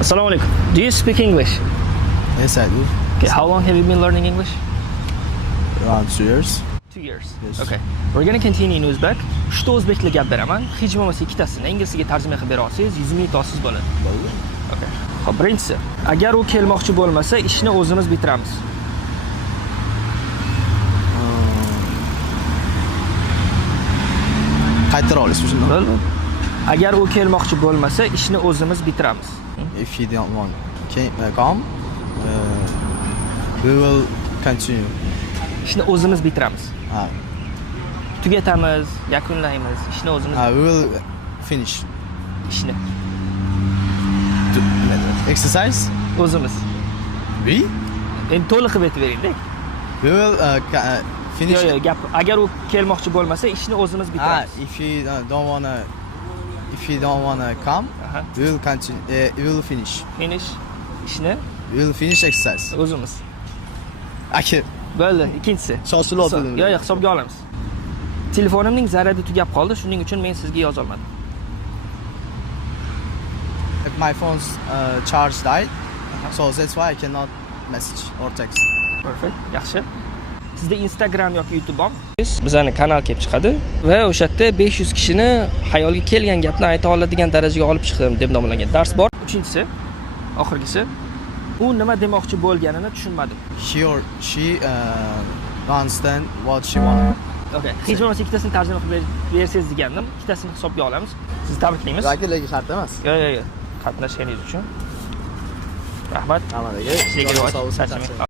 Assalamu alaikum. Do you speak English? Yes, I do. Okay, how long have you been learning English? Around 2 years. 2 years. Yes. Okay. We're going to continue in Uzbek. Uchta o'zbek tilida gap beraman. Hech bo'lmasa ikkitasini inglizga tarjima qilib bera olsangiz 100 ming tosiz bo'ladi. Bo'ldi. Okay. Xo'p, birinchisi, agar u kelmoqchi bo'lmasa, ishni o'zimiz bitiramiz. Qaytara olasiz shuni? Bo'ldi. Agar u kelmoqchi bo'lmasa, ishni o'zimiz bitiramiz. If you don't want come, we will continue. Ishni o'zimiz bitiramiz. Ha. Tugatamiz, yakunlaymiz. Ishni o'zimiz We will finish. ishni Exercise? o'zimiz. We? Endi to'liq qilib aytib bering-da. We will finish. Yo'q, gap. Agar u kelmoqchi bo'lmasa, ishni o'zimiz bitiramiz. If you don't wanna come, Aha. we will continue. We will finish. Finish ishni We will finish exercise. o'zimiz. Aka, Bo'ldi, ikkinchisi. shoshilib o'tirdim. Yo'q, hisobga olamiz. Telefonimning zaryadi tugab qoldi, shuning uchun men sizga yoza olmadim. My phone's charge died, so that's why I cannot message or text. Perfect. Yaxshi. Sizda Instagram yoki YouTube bormi? Bizning kanal kelib chiqadi va o'sha yerda 500 kishini xayolga kelgan gapni ayta oladigan darajaga olib chiqdim deb nomlangan dars bor. Uchinchisi, oxirgisi, u nima demoqchi bo'lganini tushunmadim. She understand what she want. Okay. Hech bo'lmasa ikkitasini tarjima qilib bersangiz degandim. Ikkitasini hisobga olamiz. Sizni tabriklaymiz. Lekin shart emas. Yo'q. Qatnashganingiz uchun rahmat. Hammaga Sizga